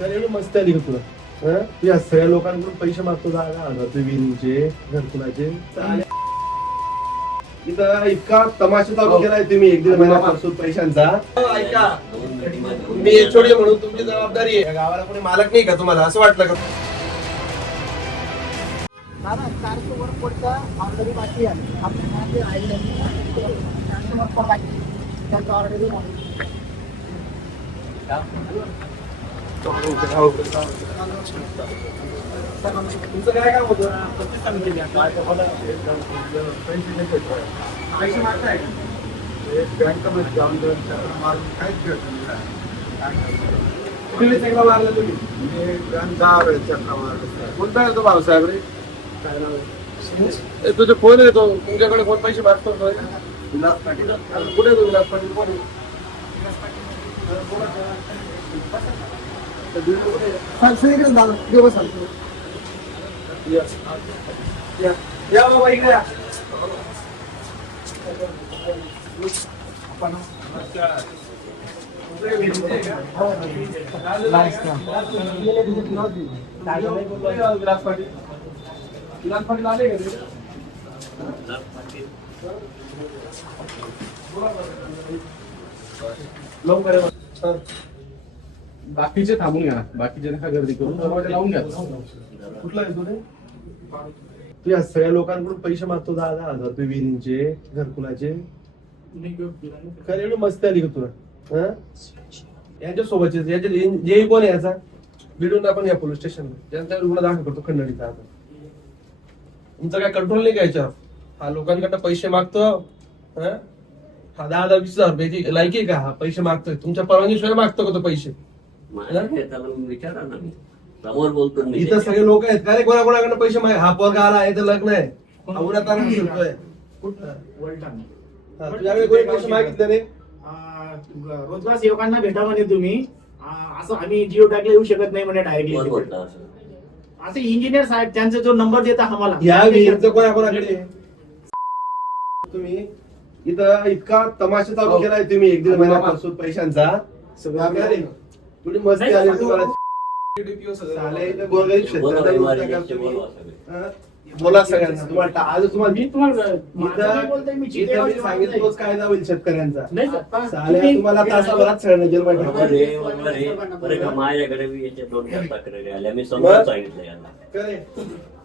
तर एवढी मस्त आली का तुला? हं? तू या सगळ्या लोकांकडून पैसे मागतो जागा विहिरींचे घरकुलाचे इथं इतका तमाशा चालू केलाय तुम्ही एक दीड महिन्यापासून पैशांचा. ऐका, मी एचओडी म्हणून तुमची जबाबदारी आहे. या गावाला कोणी मालक नाही का तुम्हाला असं वाटलं का? ऑर्डर बाकी आहे आपल्या ऑर्डर तुमचं काय काम होतं? पैसे मागताय बँकेमध्ये जाऊन काहीच भेटत नाही. चक्रा मारला तुम्ही? 10 वेळेस चक्रा मारला. कोणता आहे तो भाऊसाहेब रे? तुझे फोन येतो तुमच्याकडे कोण पैसे मागतो? विलास पाटील. कुठे तो विलास पाटील? कोण आहे? या बाबा इकडे या. विलास पाटील. विलास पाटील आले का ते? लवकर सर. बाकीचे थांबून घ्या, बाकीचे नका गर्दी करून दरवाजा लावून घ्या. कुठला आहे तुझे? तू या सगळ्या लोकांकडून पैसे मागतो 10,000 रुपये विहिरींचे घरकुलाचे. खरं एवढी मस्त आली का तुला? हं? यांच्या सोबतचे याचे जे कोण आहे याचा बिडून आपण या पोलीस स्टेशनला ज्यांचा रुग्ण दाखल करतो खंडणीचा. आता तुमचा काय कंट्रोल नाही का याच्यावर? हा लोकांकडनं पैसे मागतो. हं? हा 10,000 20,000 रुपयाची लायकी आहे का? हा पैसे मागतोय तुमच्या परवानगीशिवाय मागतो का तो पैसे? विचारा ना, मी समोर बोलतो. इथं सगळे लोक आहेत का रे? कोणाकोणाकडनं पैसे माग? हा पोरगा आला आहे तर लग्न आहे फिरतोय. तुझ्याकडे कोणी पैसे मागितले रे? रोजगार सेवकांना भेटा म्हणे तुम्ही. असं आम्ही जिओ टॅगला येऊ शकत नाही म्हणे डायरेक्टली. असे इंजिनियर साहेब त्यांचा जो नंबर देता आम्हाला या विहिरीचं कोणाकोणाकडे? तुम्ही इथं इतका तमाशा चालू केलाय तुम्ही एक दीड महिन्यापासून पैशांचा. सगळं थोडी मस्ती आली तुम्हाला. बोला सगळ्यांना. तुम्हाला आज तुम्हाला सांगितलं तोच कायदा होईल शेतकऱ्यांचा. तुम्हाला तासाभरात सगळ्यांना जेलमध्ये माझ्याकडे मी समोर सांगितलं यांना.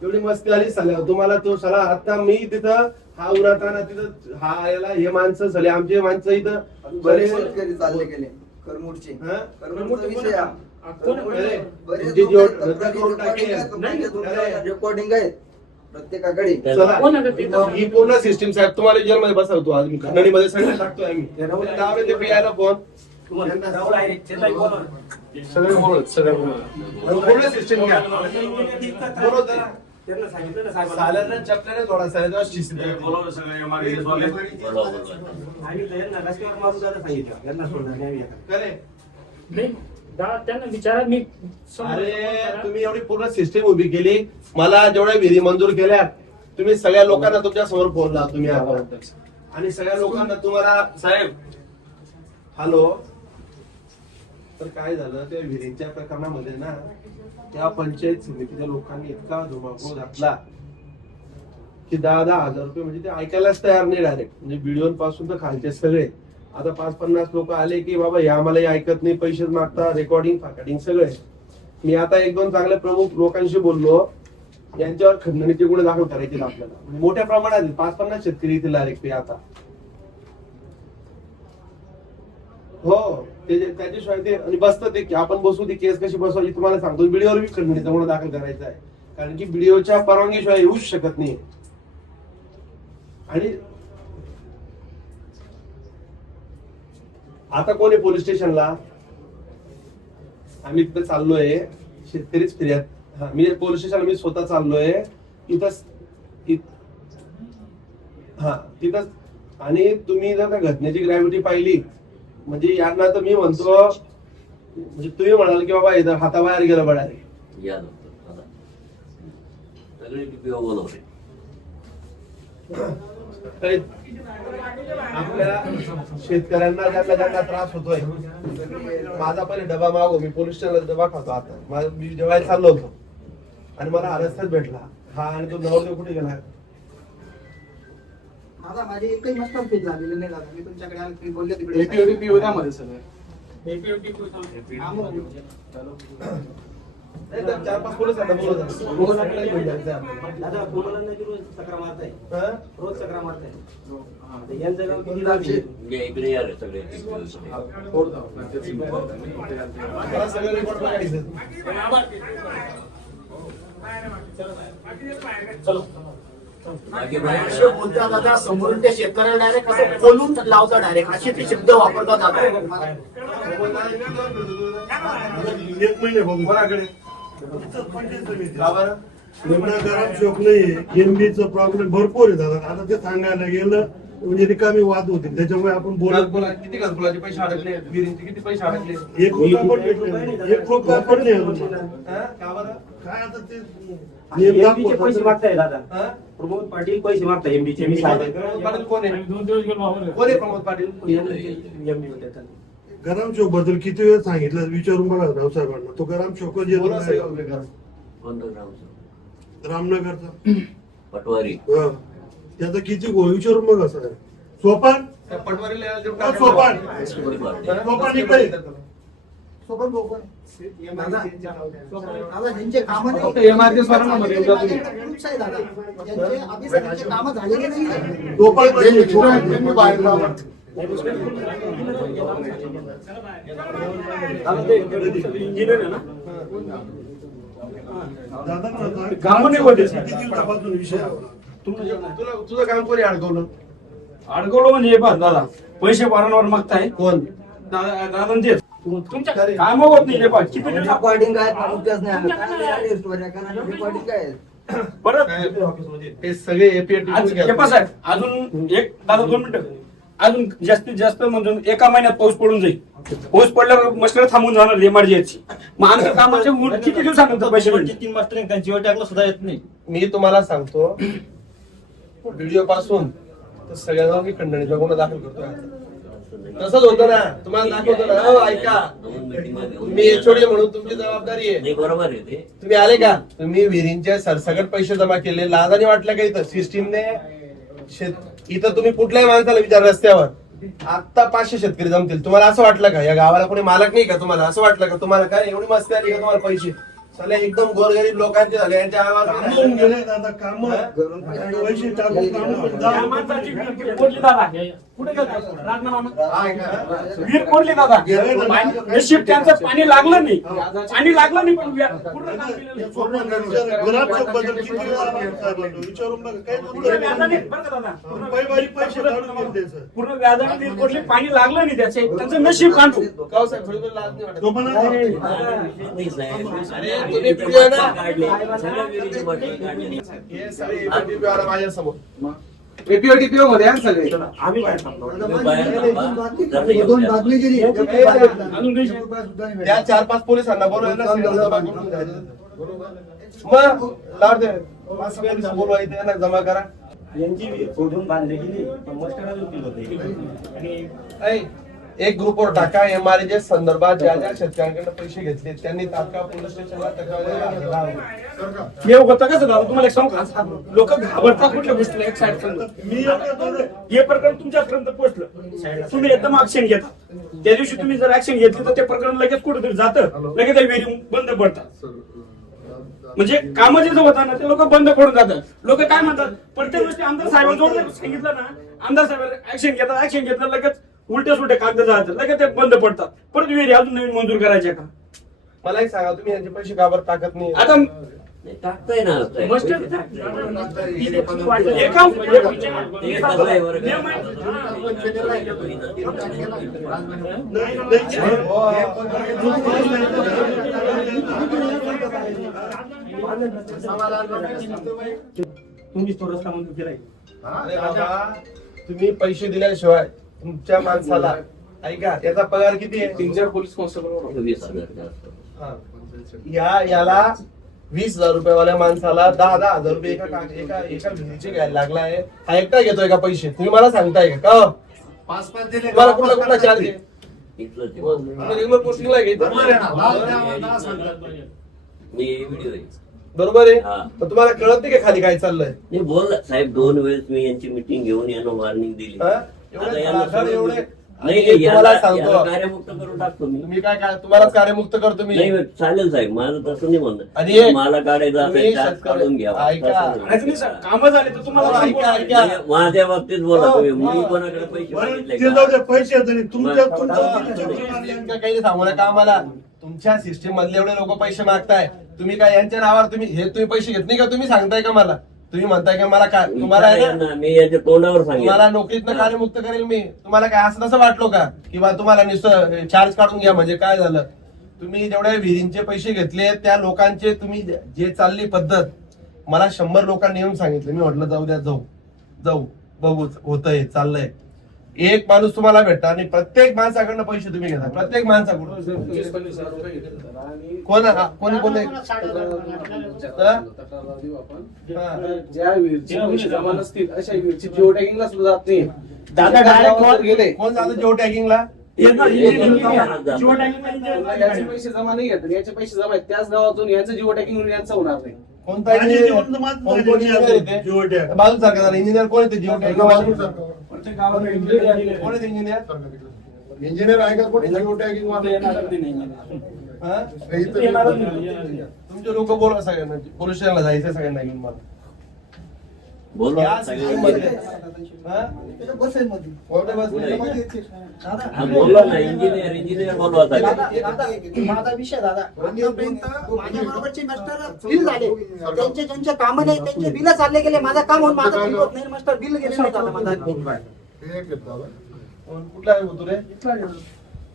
एवढी मस्ती आली साल्या तुम्हाला. तो साला आता मी तिथं हा उन्हाताना तिथं हा याला हे माणसं झाले आमचे माणसं इथं बरे चालले गेले करमुडचे. रेकॉर्डिंग आहे प्रत्येकाकडे. ही पूर्ण सिस्टीम साहेब तुम्हाला जेलमध्ये बसवतो. आज मी खंडणीमध्ये सगळं टाकतोय आम्ही. ते यायला फोन सगळे बोलत सगळे पूर्ण सिस्टीम घ्या. साल्याला चपल्याने थोडा साल्या त्यांना विचारा. मी अरे तुम्ही एवढी पूर्ण सिस्टीम उभी केली. मला जेवढ्या विधी मंजूर केल्या तुम्ही सगळ्या लोकांना तुमच्या समोर फोन लावा तुम्ही आणि सगळ्या लोकांना तुम्हाला साहेब हॅलो. तर काय झालं त्या विहिरीच्या प्रकरणामध्ये ना त्या पंचायत समितीच्या लोकांनी इतका धुमाकूळ घातला की 10,000 रुपये म्हणजे ते ऐकायलाच तयार नाही डायरेक्ट. म्हणजे व्हिडिओ पासून तर खालचे सगळे आता 50-50 लोक आले की बाबा हे आम्हाला ऐकत नाही पैसेच मागता रेकॉर्डिंग फाकडिंग सगळे. मी आता 1-2 चांगले प्रमुख लोकांशी बोललो. यांच्यावर खंडणीचे गुन्हे दाखल करायचे आपल्याला. म्हणजे मोठ्या प्रमाणात 5-50 शेतकरी येतील डायरेक्ट आता. हो त्याच्याशिवाय ते आणि बसतं ते की आपण बसू ती केस कशी बसवायची तुम्हाला सांगतो. व्हिडिओवर बी खंडणीचा गुन्हा दाखल करायचा आहे कारण की व्हिडिओच्या परवानगीशिवाय येऊच शकत नाही. आणि आता कोण आहे पोलीस स्टेशनला? आम्ही तिथे चाललोय. शेतकरीच फिर्याद. मी पोलीस स्टेशनला मी स्वतः चाललोय तिथं. हा तिथं. आणि तुम्ही जर त्या घटनेची ग्रॅव्हिटी पाहिली म्हणजे यांना तर मी म्हणतो म्हणजे तुम्ही म्हणाल की बाबा इथं हाताबाहेर गेलं बडा रे. सगळे बोलवले. काही आपल्या शेतकऱ्यांना ज्यांना त्रास होतोय, माझा पहिले डबा मागो, मी पोलीस स्टेशनला डबा खातो आता, मी जेवायला चाललो होतो आणि मला रस्त्यात भेटला हा, आणि तो नवरदेव कुठे गेला? दादा माझी एकही मस्त फील झालेली नाही दादा, मी तुमच्याकडे आलो, तुम्ही बोलले तिकडे एपीओटी उद्यामध्ये सगळं नाही तर 4-5 पोलिसांना बोलवतात. दादा कोणाला नाही रोज चक्रा मारताय, हा? रोज चक्रा मारताय. यांचं गाव किती लागले? इकडे या रे सगळे. मला सगळं report बघायचं. बाकी बाहेर असे बोलतात दादा, समोरून त्या शेतकऱ्याला डायरेक्ट असं बोलून लावता डायरेक्ट, असे ते शब्द वापरतात दादा. एक महिने बघू कोणाकडे? का बरं? एवढा गरम शोक नाहीये, एमबीचं प्रॉब्लेम भरपूर आहे दादा. आता ते सांगायला गेलं म्हणजे रिकामी वाद होतील, त्याच्यामुळे आपण बोलत किती घरकुलाचे पैसे अडकले? विहिरींचे किती पैसे अडकले? एक रुपया पण भेटले नाही. एक रुपया पण नाही अजून मला. हा? का बरं? काय आता ते एमडीचे पैसे दाखवतात. मागताय दादा. हा? प्रमोद पाटील पैसे मागताय एमडीचे. मी प्रमोद पाटील कोण आहे? कोण आहे प्रमोद पाटील? एमडी होते. गरम शोक बद्दल किती वेळ सांगितलं विचारून बघा रावसाहेबांना. तो गरम शोकच येत बोला नाही. साहेब, उभे करा. रामनगरचा पटवारी. हा. त्याचा किती गोळ विचारून बघा सर. सोपान त्या पटवारीला यायला देऊन हा, टाका. सोपान हा? सोपान इकडे. सोबत बोकन दादा, दादा ज्यांचे कामं फक्त नाही, MRT स्वरांमध्ये येऊन जातो. ग्रुप्स आहे दादा, ज्यांचे अभिसरणाचे कामं झालेले नाही. सोपान पाहिजे. दादा म्हणतात, कामं नाही होते. किती दिवसापासून विषय आहे? तुझं काम कोणी अडकवलं? अडकवलं म्हणजे हे पहा दादा, पैसे वारंवार मागताय. कोण? दादांचे तुमच्या काम होत नाही. हे पहा किती दिवस रेकॉर्डिंग आहे, मुद्दाच नाही आलं. काय आली स्टोरी आहे? कारण रेकॉर्डिंग काय आहे? परत हे सगळे APAT आज हे पहा साहेब, अजून एक दादा 2 मिनिटं, अजून जास्तीत जास्त म्हणजे एका महिन्यात पाऊस पडून जाईल. पाऊस पडल्यावर मस्टर थांबून जाणार एमआरजीएची. मग आमच्या कामाचे किती दिवसानंतर पैसे भेटतील? 3 मास्टर त्यांची टाकलं सुद्धा येत नाही. मी तुम्हाला सांगतो, व्हिडिओ पासून तर सगळ्यांना मी खंडणीचा गुन्हा दाखल करतोय आता. तसंच होतं ना, तुम्हाला दाखवतो ना. हो, ऐका, तुम्ही HOD म्हणून तुमची जबाबदारी आहे. नाही बरोबर आहे ते. तुम्ही आले का? तुम्ही विहिरींचे सरसकट पैसे जमा केले, लाजाने वाटलं का इथं सिस्टीमने? इथं तुम्ही कुठल्याही माणसाला विचार रस्त्यावर, आता 500 शेतकरी जमतील. तुम्हाला असं वाटलं का या गावाला कोणी मालक नाही का? तुम्हाला असं वाटलं का? तुम्हाला काय एवढी मस्ती आली का तुम्हाला पैसे? सगळे एकदम गोरगरीब लोकांचे झाले. यांच्या कामं गेले दादा, कामं घरून पैसे टाकून कामं त्या दादा. माणसाची वीर कोरली दादा. कुठे गेला? राजनामा. वीर कोरली दादा. नशीब त्यांचं पाणी लागलं नाही. पाणी लागलं नाही, पण पूर्ण काम केलेलं. गुलाब चौक बद्दल किती वेळा आपण साहेबांना विचारून बघा. काय पूर्ण दुसरं व्याजाने बरं का दादा, रविवारी पैसे काढून घेते सर. पूर्ण व्याजाने वीर कोरली, पाणी लागलं नाही त्याचे. त्यांचं नशीब काढतो. गाव साहेब थोडी पण लाज नाही वाटत? तो पण नाही साहेब. अरे, तुम्ही व्हिडिओ ना. काढले. सगळ्या विहिरीची बॉटल काढली. हे सगळे APAT वाला माझ्यासमोर. एपीओ मध्ये आहे सगळे. आम्ही बाहेर थांबलो. दोन बातमी गेली. अजून काही त्या 4-5 पोलिसांना बोलवायला जमा करून द्यायचं. मग लाव दे. 5 पोलीस बोलवायचे, यांना जमा करा. यांची विहीर खोदून बांधली गेली, पण मस्टर अजून केलं होतं. आणि ऐ, एक ग्रुपवर टाका, MRG संदर्भात ज्या ज्या शेतकऱ्यांकडे पैसे घेतले त्यांनी तात्काळ पोलीस स्टेशनला तक्रार. हे होतं कसं दादा, तुम्हाला एक सांगू का? लोक घाबरतात कुठल्या गोष्टीला. एक साईड सांगतो, मी आता हे प्रकरण तुमच्यापर्यंत पोहोचलं, तुम्ही एकदम ऍक्शन घेता. त्या दिवशी तुम्ही जर ऍक्शन घेतली तर ते प्रकरण लगेच कुठेतरी जातं, लगेच ते विहिरी बंद पडतात. म्हणजे कामं जे होतात ना ते लोक बंद पडून जातात. लोक काय म्हणतात, प्रत्येक गोष्टी आमदार साहेबांजवळ सांगितलं ना, आमदार साहेब ऍक्शन घेतलं लगेच उलटे सुलटे कागद जातात, लगेच ते बंद पडतात. परत विहिरी अजून नवीन मंजूर करायच्या का? मला एक सांगा, तुम्ही यांचे पैसे का बरं टाकत नाही? आता नाही, टाकताय ना साहेब. मस्टर पैसे टाकताय. तुम्ही तो रस्ता म्हणून केलाय. अरे बाबा, तुम्ही पैसे दिल्याशिवाय तुमच्या माणसाला, ऐका, याचा पगार किती आहे? 3-4 पोलीस कॉन्स्टेबल. 20,000 जास्त. याला 20,000 रुपयावाल्या माणसाला 10,000 रुपये एका विहिरीचे घ्यायला लागलाय. हा एकटा घेतोय का पैसे? तुम्ही मला सांगताय का? 5-5 दिले तुम्हाला कुठला चार्ज आहे? इथलं ते. रेग्युलर पोस्टिंगला घेतो. मी व्हिडिओ आहे. बरोबर आहे. हा. पण तुम्हाला कळत नाही का खाली काय चाललंय? नाही बोल साहेब, 2 वेळेस मी यांची मीटिंग घेऊन यांना वॉर्निंग दिली. हा? आता एवढे यांना धडाधड एवढे नाही आणि तुम्हाला याला सांगतो कार्यमुक्त करून टाकतो मी. तुम्ही काय तुम्हालाच कार्यमुक्त करतो मी. नाही चालेल साहेब, माझं तसं नाही आणि म्हणणं. मला काढायचं तुम्ही असेल चार्ज शेतकरी- काढून घ्या. ऐका. करायचं नाही सर, कामं झाले तर तुम्हाला हो, ऐका, ऐका. माझ्या बाबतीत बोला हो, तुम्ही. हो. मी कोणाकडे पैसे बरं, मागितले ते जाऊ का? द्या, पैसे येत नाही. तुमच्या मग- नेमकं काही सांगू नका आम्हाला. तुमच्या सिस्टीम मधले एवढे लोक पैसे मागताय. तुम्ही काय यांच्या नावावर तुम्ही पैसे घेत नाही का? तुम्ही सांगताय का मला? तुम्ही म्हणताय का मला काय तुम्हाला आहे ना, यांना मी याच्या तोंडावर तुम्हाला सांगितलं. नोकरीतनं कार्यमुक्त करेल मी. तुम्हाला काय असं तसं वाटलो का की बा तुम्हाला नुसतं चार्ज काढून घ्या म्हणजे काय झालं? तुम्ही जेवढ्या विहिरींचे पैसे घेतले त्या लोकांचे तुम्ही जे चालली पद्धत मला 100 लोकांनी येऊन सांगितलं. मी म्हटलं जाऊ द्या, जाऊ बघू होतंय चाललंय. एक माणूस तुम्हाला भेटता आणि प्रत्येक माणसाकडनं पैसे तुम्ही घेता. प्रत्येक माणसाकडून कोण कोणी कोणी ज्या विहीरची पैसे जमा नसतील अशा विहीरची जिओ टॅगिंगला सुद्धा जात नाही. दादा डायरेक्ट गेले कोण जातं जिओ टॅगिंगला? याचे पैसे जमा नाही घेत, याचे पैसे जमा आहेत त्याच गावातून यांचं जिओ टॅगिंग यांचं होणार नाही. कोणता माझे जीवन तर माझं कोण कोण झालेलं engineer आहे. येते? Geo tag. बाजू सारखा इंजिनियर कोण येते जिओ टॅगिंग? प्रत्येक गावाला engineer कोण येते इंजिनियर? इंजिनियर आहे का कोणी जिओ टॅगिंग वाले? हा? तुमचे लोक बोला सगळ्यांना पोलीस स्टेशनला जायचं सगळ्यांना घेऊन मला. बोलवा या सगळे. system मध्ये. हा? कोणत्या बस? हा, बोलवा ना इंजिनियर बोलवा सगळे. माझा विषय दादा आतापर्यंत माझ्या बरोबरचे मास्टर बिल झाले त्यांचे ज्यांचे काम नाही त्यांचे बिल चालले गेले. माझं काम होऊन माझं बिल होत नाही मास्टर बिल गेले नाही दादा माझा. कुठला आहे तू रे?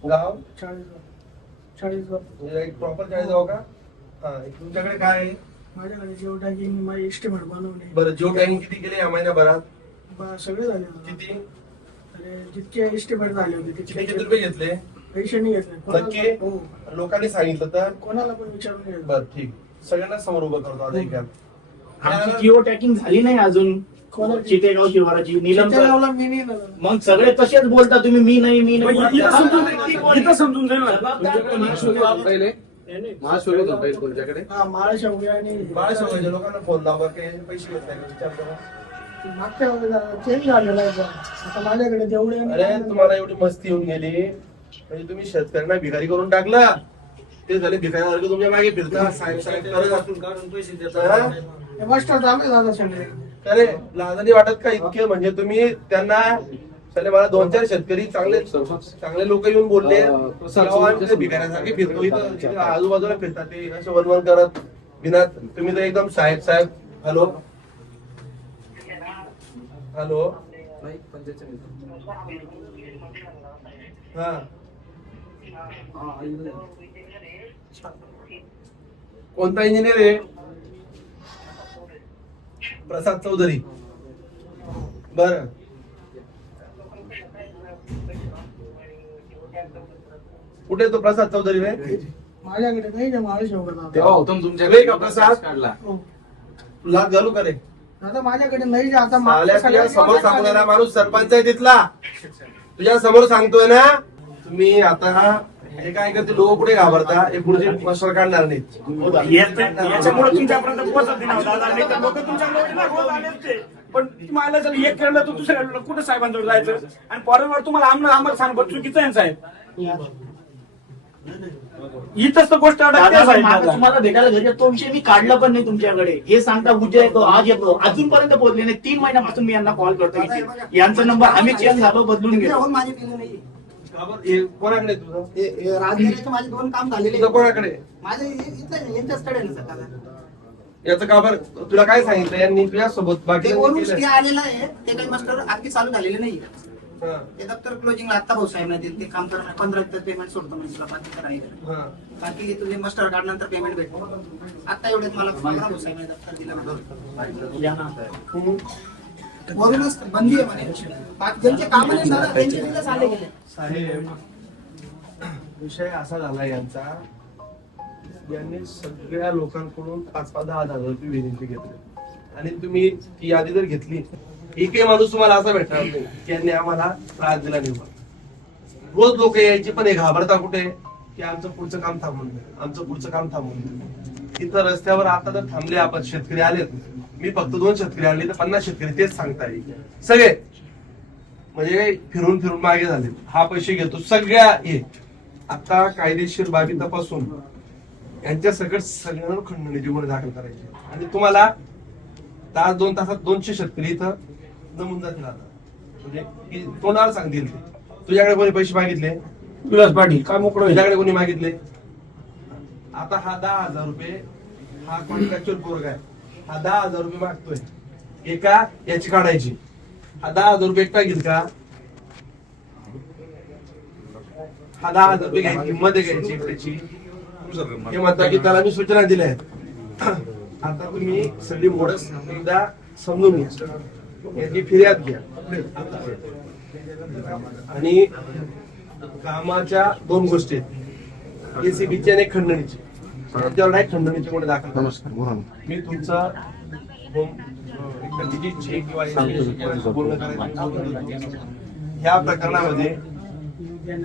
गाव प्रॉपर चाळीस जाऊ का? हा. तुमच्याकडे काय आहे? माझ्याकडे जिओ टॅगिंग माझी एस्टिमेट बनवणे बरं जिओ टॅगिंग किती केले या महिन्याभरात? सगळे झाले किती आणि जितके एस्टिमेट झाले होते किती त्याचे रुपये घेतले? पैसे नाही घेतले नक्की? कोणाला- हो, लोकांनी सांगितलं तर? कोणाला पण विचारून घ्यायचं. बरं ठीक. सगळ्यांना समोर उभं करतो आता एक आमची जिओ टॅकिंग झाली नाही अजून. चितेगाव शिवाराची नीलम चितेगावला मी नाही झालं. मग सगळे तसेच बोलता तुम्ही मी नाही मी नाही. इथं समजून जाईल ना. तुमच्याकडे महाशोध होतं पहिले महाशोध होतं पहिले तुमच्याकडे. हा माळ शेवगे आणि बाळासाहेबांच्या लोकांना फोन लावा की पैसे घेत नाही का? विचार करा. मागच्या वेळेला चेंज झालेला आहे पण. आता माझ्याकडे जेवढे अरे तुम्हाला एवढी मस्ती येऊन गेली म्हणजे तुम्ही शेतकऱ्यांना भिकारी करून टाकला. ते झाले भिकाऱ्यासारखं तुमच्या मागे फिरता साहेब साहेब करत असून काढून पैसे देता. मास्टर चालू दादा संडे. अरे लाजानी वाटत का इतके म्हणजे तुम्ही त्यांना त्याने मला 2-4 शेतकरी चांगले लोक येऊन बोलले भिकाऱ्यासारखे फिरतो इथं आजूबाजूला फिरतात ते असं वनवन करत बिना. तुम्ही तर एकदम साहेब साहेब. हॅलो हॅलो हा कोणता इंजिनियर आहे? प्रसाद चौधरी. बर कुठे तो प्रसाद चौधरी रे? माझ्याकडे नाही का माळ शेवगे दादा. तेव्हा होतं ना तुमच्याकडे का प्रसाद? काढला. हो. लाच घालू का रे? दादा माझ्याकडे नाही का आता आल्या मागच्या तुझ्या सगळ्या समोर दिवसात सांगणारा माणूस सरपंच आहे तिथला. तुझ्या समोर सांगतोय ना. तुम्ही आता हे काय करते लोक पुढे घाबरता. हे पुढचे मस्टर काढणार नाहीत. याच्यामुळे तुमच्यापर्यंत पोहोचत नाही ना दादा. नाही तर लोक तुमच्याकडे ना रोज आले असते. पण तुम्हाला जर एक केलं तर दुसऱ्या कुठं साहेबांजवळ जायचं आणि परत तुम्हाला आम्हाला सांग चुकीचं आहे साहेब. इथंच तर गोष्ट अडकते दादा, साहेब. मागं तुम्हाला भेटायला घरी तो विषय मी काढला पण नाही तुमच्याकडे. हे सांगता उद्या येतो आज येतो अजूनपर्यंत पोहोचले नाही. 3 महिन्यापासून मी यांना कॉल करतो इथे. यांचा नंबर आम्ही चेंज झालो बदलून गेलो. होऊन माझे बिल नाही. हे कोणाकडे आहे तुझं? हे राजगिरीचे माझे 2 काम झालेले तुझं कोणाकडे आहे? माझे इथं यांच्याचकडे आहे ना सर दादा. याचं का बरं तुला काय सांगितलं यांनी तुझ्या सोबत बाकी ते वरून स्टे आलेलं आहे ते काही मास्टर आणखी चालू झालेले नाही. ते दप्तर क्लोजिंगला आता भाऊ साहेब नाही ते काम करणार 15 पेमेंट सोडतो म्हणजे तुला बाकी करायचं. बाकी तुझे मास्टर कार्ड नंतर पेमेंट भेटतो. आता एवढ्यात मला 15 भाऊ साहेब दप्तर दिलं वरूनच बंदी आहे म्हणे. बाकी ज्यांचे काम नाही दादा त्यांचे बिल चालले गेले. साहेब विषय असा झाला यांचा यांनी सगळ्या लोकांकडून 5,000-10,000 रुपये विनंती घेतली आणि तुम्ही ती यादी जर घेतली, एकही माणूस तुम्हाला असा भेटणार नाही की यांनी आम्हाला त्रास दिला नाही. रोज लोक यायची, पण हे घाबरता कुठे की आमचं पुढचं काम थांबून द्या, आमचं पुढचं काम थांबून द्या. तिथं रस्त्यावर आता जर थांबले आपण, शेतकरी आलेत, मी फक्त 2 शेतकरी आणले तर 50 शेतकरी तेच सांगताय सगळे, म्हणजे फिरून फिरून मागे झाले. हा पैसे घेतो सगळ्या हे आता कायदेशीर बाबी तपासून यांच्या सगळ्यांना खंडणीची गुन्हे दाखल करायचे आणि तुम्हाला तास 2 तासात 200 शेतकरी इथं नमून जातील. आता म्हणजे की तोंडाला सांगतील ते, तुझ्याकडे कोणी पैसे मागितले? विलास पाटील काय मोकळं तुझ्याकडे कोणी मागितले? आता हा 10,000 रुपये, हा कॉन्ट्रॅक्च्युअल पोरगा आहे, हा 10,000 रुपये मागतोय, एका याची काढायची. हा 10,000 रुपये एकटा घेईल का? हा 10,000 रुपये घ्यायची, हिंमत घ्यायची एकट्याची. हे म्हणता की त्याला मी सूचना दिल्या आहेत. आता तुम्ही सगळी मोडस एकदा समजून घ्या, याची फिर्याद घ्या आणि कामाच्या 2 गोष्टी आहेत, एसीबीची आणि खंडणीची. त्याच्यावर नाही खंडणीचे गुन्हे दाखल करा. मी तुमचं चेक किंवा बोलणं करायचं. ह्या प्रकरणामध्ये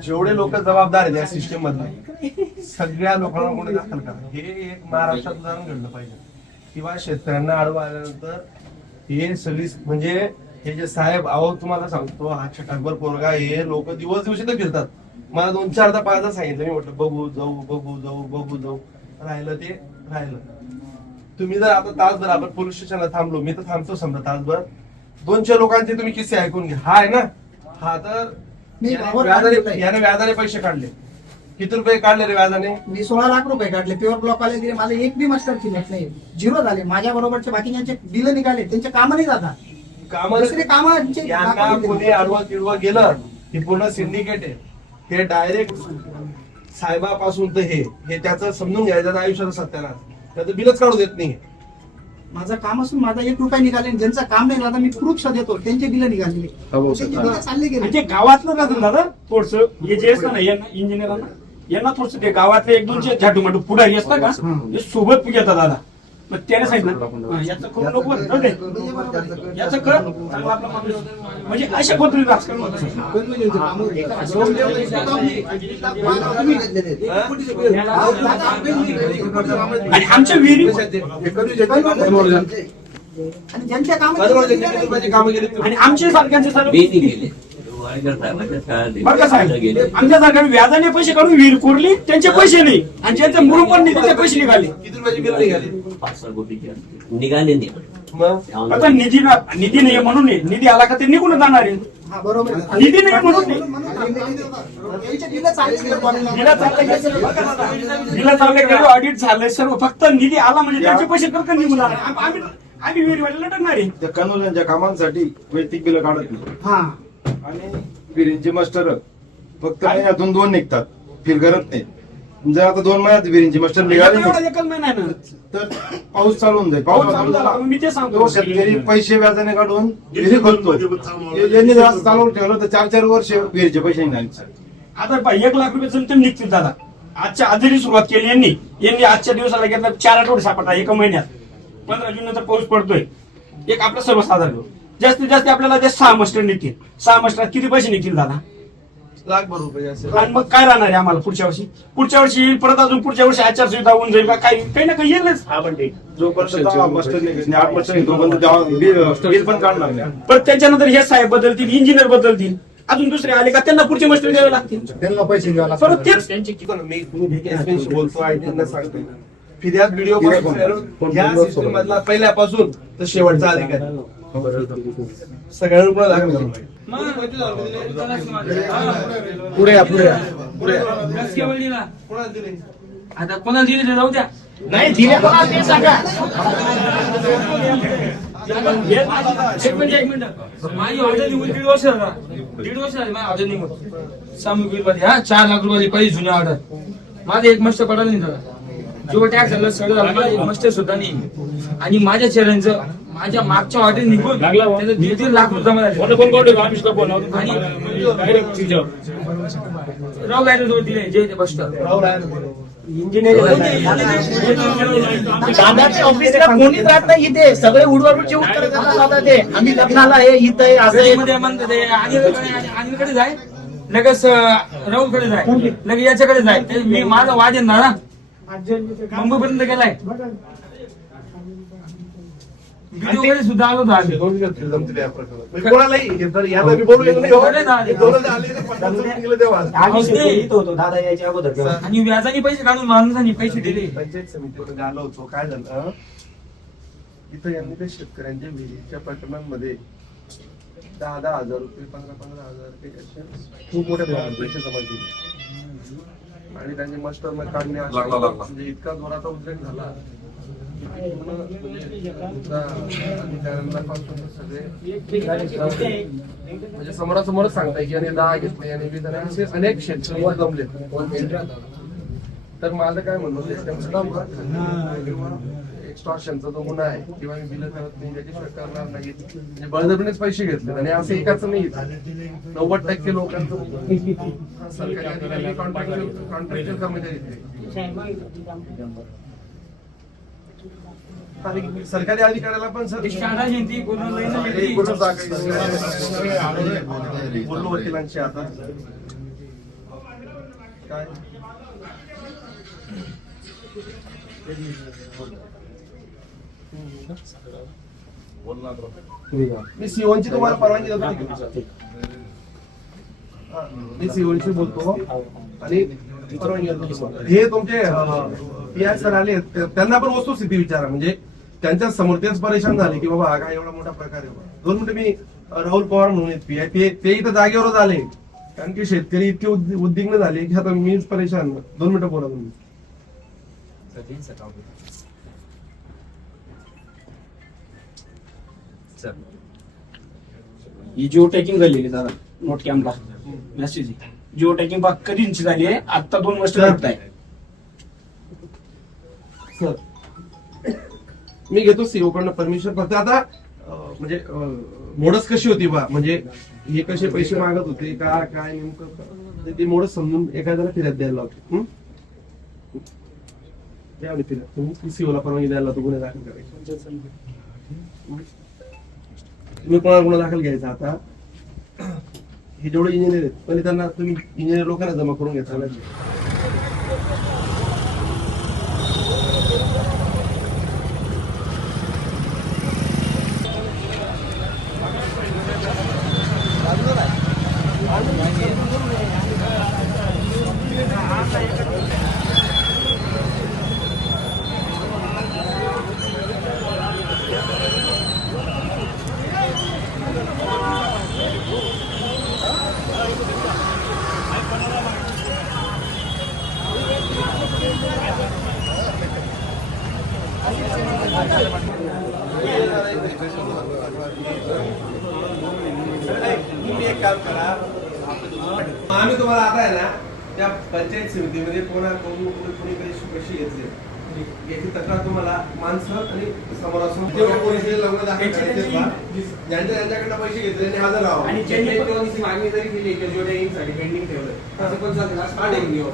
जेवढे लोक जबाबदार आहेत या सिस्टीम मधले सगळ्या लोकांना गुन्हे दाखल करा. हे एक महाराष्ट्रात उदाहरण घडलं पाहिजे किंवा शेतकऱ्यांना आडवा आल्यानंतर हे सगळी म्हणजे हे जे साहेब, अहो तुम्हाला सांगतो, हा छटाकभर पोरगा, हे लोक दिवस दिवशी तर फिरतात. मला 2-4दा 5दा सांगितलं, मी म्हटलं बघू जाऊ, राहिलं ते राहिलं. तुम्ही जर आता तासभर आपण पोलीस स्टेशनला थांबलो, मी तर थांबतो समजा तासभर, 200 लोकांचे तुम्ही किस्से ऐकून घ्या. हा आहे ना, हा तर याने व्याजाने पैसे काढले. किती रुपये काढले रे व्याजाने? मी 16 लाख रुपये काढले. प्युअर ब्लॉक वाले दिले, मला एक बी मास्टर शिल्लक नाही, 0 झाले. माझ्या बरोबरचे बाकीच्यांचे बिल निघाले, त्यांचे काम नाही जातात. दुसरे कामांचे यांना कोणी आडवं तिडवं गेलं, हे पूर्ण सिंडिकेट आहे. हे डायरेक्ट साहेबापासून तर हे त्याचं समजून घ्यायचं, आयुष्याचं सत्यानाश, त्याचं बिलच काढू देत नाही. माझं काम असून माझा 1 रुपया निघाले, ज्यांचं काम नाही झालं मी प्रूफ देतो, त्यांचे बिल निघाले, त्यांचे बिल चालले गेले. म्हणजे गावातलं राहतं दादा थोडस, हे जे असतं ना इंजिनियरांना, यांना थोडस ते गावातले 1-2 झाटूमाटू पुढारी असतात का, हे सोबत घेतात दादा. मग त्याने सांगितलं याचं करू नको, याचं कर, चांगला आपला माणूस. म्हणजे अशा पद्धतीने राजकारण होतं. आणि आमच्या विहिरी आणि ज्यांच्या काम आणि आमच्या सारख्यांचे सर्व बेनी गेले बरं का साहेब, आमच्या सारख्या व्याजाने पैसे काढून विहीर कोरली, त्यांचे पैसे नाही, आणि ज्यांचे मुरुम पण नाही त्याचे पैसे निघाले. किती रुपयाची बिल निघाली? 5-6 कोटीचे निघाले नाही. मग आता निधी नाही म्हणून नाही, निधी आला का ते निघून जाणार आहे. हा बरोबर आहे. निधी नाही म्हणून नाही. त्यांचे बिल चालले दिला चालले गेलो, ऑडिट झालंय सर्व, फक्त निधी आला म्हणजे त्यांचे पैसे करकन निघून जाणार. आम्ही विहिरीवाल्याला लटकणार आहे. त्या कनोल्यांच्या कामांसाठी वैयक्तिक बिल काढत नाही हा आणि विहिरींचे मास्टर फक्त महिन्यातून 2 निघतात, फील करत नाही. जर आता 2 महिन्यात विहिरींचे मास्टर निघाले एवढा नाही, एकच महिना आहे ना. तर पाऊस चालून जाईल. पाऊस चालू झाला मी ते सांगतो, तो शेतकरी पैसे व्याजाने काढून विहिरी खोदतो. यांनी जर असं चालवून ठेवलं तर 4-4 वर्ष विहिरीचे पैसे नाही. आता 1 लाख रुपये जमते निघतील दादा. आजच्या आजरी सुरुवात केली यांनी आजच्या दिवसाला घेतला 4 आठवडे सापडा एका महिन्यात. 15 जून नंतर पाऊस पडतोय. एक आपलं सर्वसाधारण जास्तीत जास्त आपल्याला ते 6 मास्टर निघतील. 6 मास्टरात किती पैसे निघतील दादा? लाखभर रुपये असेल. आणि मग काय राहणार आहे आम्हाला पुढच्या वर्षी येईल परत, अजून पुढच्या वर्षी आचारसंहिता होऊन जाईल का, काही ना काही येईलच. जोपर्यंत 10 मास्टर निघत नाही, 8 मास्टर तोपर्यंत बिल पण काढणार नाही. परत त्याच्यानंतर हे साहेब बदलतील, इंजिनियर बदलतील, अजून दुसरे आले का त्यांना पुढचे मास्टर द्यावे लागतील. त्यांना पैसे द्यावे परत तेच मी बोलतो आणि त्यांना सांगतो, फिर्याद व्हिडिओ या सिस्टम मधला पहिल्यापासून तर शेवटचा अधिकारी सगळ्यांना पुढे दाखल करावं लागेल. पुढे या, पुढे या. कोणाला दिले? आता कोणाला दिले ते जाऊ द्या. नाही दिले कोणाला ते सांगा. एक मिनिट माझी ऑर्डर निघून 1.5 वर्ष झाला. 1.5 वर्ष झाली माझी ऑर्डर निघून सामूहिक बिलमध्ये. 4 लाख रुपये पहिली जुनी ऑर्डर. माझे एक मस्त पडायला नाही झाला. जो टॅक्स झाला सगळं झालं, एक मस्त सुद्धा नाही. आणि माझ्या चेहऱ्यांचं माझ्या मागच्या ऑर्डर निघून त्याचं 1.5 लाख रुपये जमा झाले. आणि राव गायला जोड दिले जे ते बसतं. दादाच्या ऑफिसला कोणीच राहत नाही इथे, सगळे उडवाउडचे उत्तर देतात दादा ते. आम्ही लग्नाला आहे, इथं आहे, असं आहे. मध्ये म्हणतात ते अनिलकडे जाय, लगेच राहुलकडे जाय, लगेच याच्याकडे जाय. ते मी माझा वाद येणार ना, मुंबईपर्यंत गेलाय. व्हिडिओ सुद्धा आलो होतो आम्ही. कोणालाही याला मी बोलू नाही हो. हे दोनच आले ते 50 निघाले तेव्हा. दादा यायच्या अगोदर आणि व्याजाने पैसे काढून माणसाने पैसे दिले. पंचायत समितीवर आलो होतो. काय झालं इथं यांनी त्या शेतकऱ्यांच्या विहिरीच्या प्रकरणांमध्ये 10,000 रुपये 15,000 रुपये असे खूप मोठ्या प्रमाणात पैसे जमा केले आणि त्यांचे मास्टर काढणे म्हणजे इतका जोराचा उद्रेक झाला. सगळे म्हणजे समोरासमोरच सांगताय की याने 10 घेतले याने 20 आणि असे अनेक शेतकरी जमले. तर माझं काय म्हणणं एक्स्टॉर्शनचा जो गुन्हा आहे किंवा मी बिल करत नाही त्याच्याशिवाय करणार नाही म्हणजे बळजबरीनेच पैसे घेतले आणि असं एकाच नाही 90% लोकांचं सरकारी अधिकारी कॉन्ट्रॅक्च्युअल कर्मचारी आणि सरकारी अधिकाऱ्याला पण सर शाळा जयंती कोणाला बोललो वकिलांशी आता काय मी सीओनची तुम्हाला परवानगी देतो. मी सीओनशी बोलतो आणि परवानगी देतो. हे तुमचे पीआय सर आले त्यांना पण वस्तुस्थिती विचारा म्हणजे त्यांच्या समोर तेच परेशान झाले की बाबा हा काय एवढा मोठा प्रकार आहे. 2 मिनिटं मी राहुल पवार म्हणून पीआय ते इथं जागेवरच आले कारण की शेतकरी इतके उद्विग्न झाले की आता मीच परेशान. 2 मिनिटं बोला तुम्ही. ही जिओ टॅकिंग झालेली दादा नोट कॅम्पला मेसेज जिओ टॅकिंग बघ कधीची झाली आहे आता 2 वर्ष भेटताय. सर मी घेतो सीओ कडनं परमिशन. फक्त आता म्हणजे मोडस कशी होती बा म्हणजे हे कसे पैसे मागत होते का काय नेमकं ते मोडस समजून एखाद्याला फिर्याद द्यायला लावतो. फिर्याद तुम्ही सीओला परवानगी द्यायला लावतो गुन्हे दाखल करायचे. तुम्ही कोणाला गुन्हा दाखल घ्यायचा आता हे जेवढे इंजिनियर आहेत पहिले त्यांना तुम्ही इंजिनियर लोकांना जमा करून घ्यायचा. तुम्ही एक काम करा आम्ही तुम्हाला आता आहे ना त्या पंचायत समितीमध्ये कोणी पैसे घेतले याची तक्रार तुम्हाला माणसं आणि समोरासमोर ज्यांच्याकडनं पैसे घेतले आणि हजर राहा आणि ज्यांनी मागणी जरी केली पेंडिंग ठेवलं असं पण स्टार्टिंग घेऊ